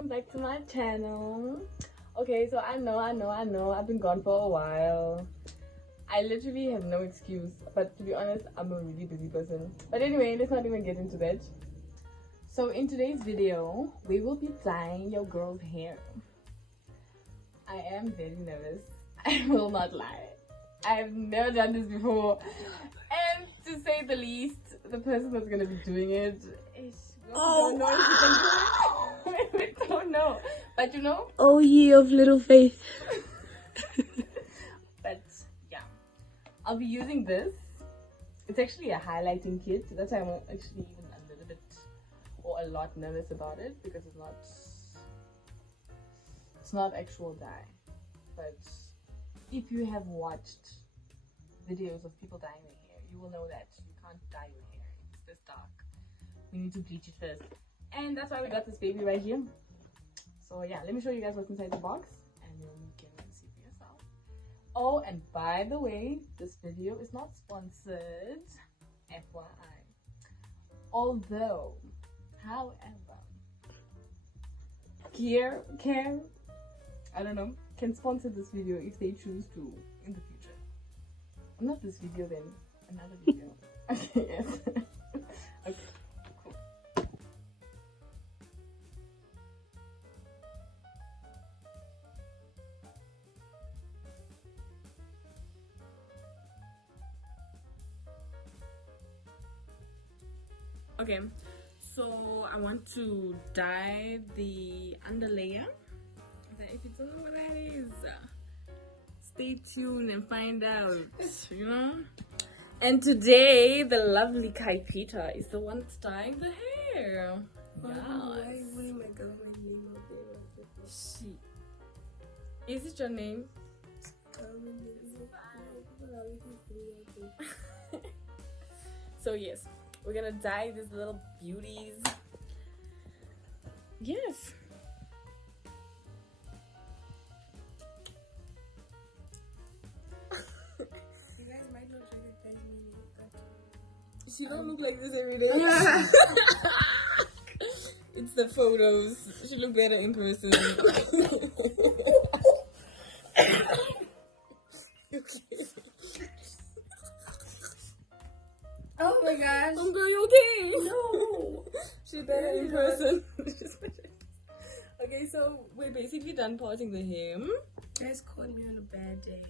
welcome back to my channel. Okay, so I know I've been gone for a while. I literally have no excuse, but to be honest, I'm a really busy person. But anyway, let's not even get into that. So in today's video, we will be dyeing your girl's hair. I am very nervous. I will not lie. I've never done this before, and to say the least, the person that's gonna be doing it is don't know if she can do it. We don't know, but you know. Oh, ye of little faith. But yeah, I'll be using this. It's actually a highlighting kit. That's why I'm actually even a little bit or a lot nervous about it, because it's not actual dye. But if you have watched videos of people dyeing their hair, you will know that you can't dye your hair. It's this dark. We need to bleach it first. And that's why we got this baby right here. So yeah, let me show you guys what's inside the box, and then you can see for yourself. Oh, and by the way, this video is not sponsored, FYI. Although, however, Care, I don't know, can sponsor this video if they choose to in the future. Not this video, then another video. Okay, yes. Okay, cool. Okay, so I want to dye the underlayer. If you don't know what that is, stay tuned and find out, you know. And today, the lovely Kaipita is the one that's dyeing the hair. Wow. Why wouldn't my girlfriend name out there? She. Is it your name? So yes, we're gonna dye these little beauties. Yes. You guys might not recognize my name, but She don't look like this every day. It's the photos. She look better in person. oh my gosh. I'm girl, you okay? No. She's better in person. Okay, so we're basically done parting the hair. You guys caught me on a bad day.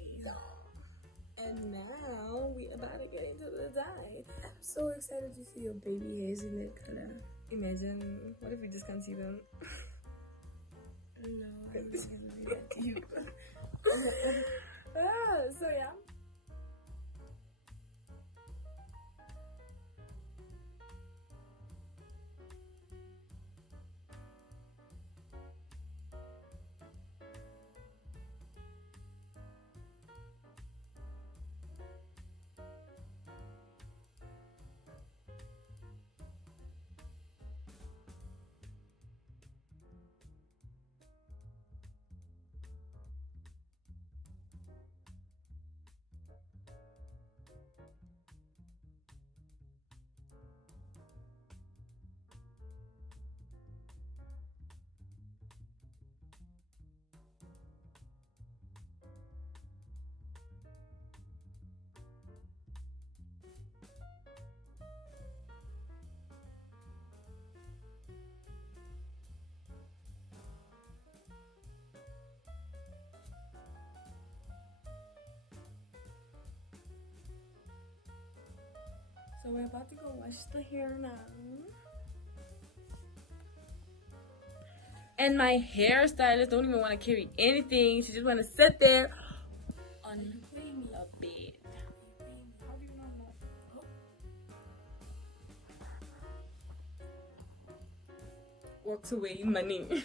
And now we're about to get into the dye. I'm so excited to see your baby hairs in that color. Imagine, what if we just can't see them? No, I'm just gonna do that to you. So yeah. So we're about to go wash the hair now. And my hairstylist don't even want to carry anything. She just want to sit there on a bed. How do you know that? Walks away money.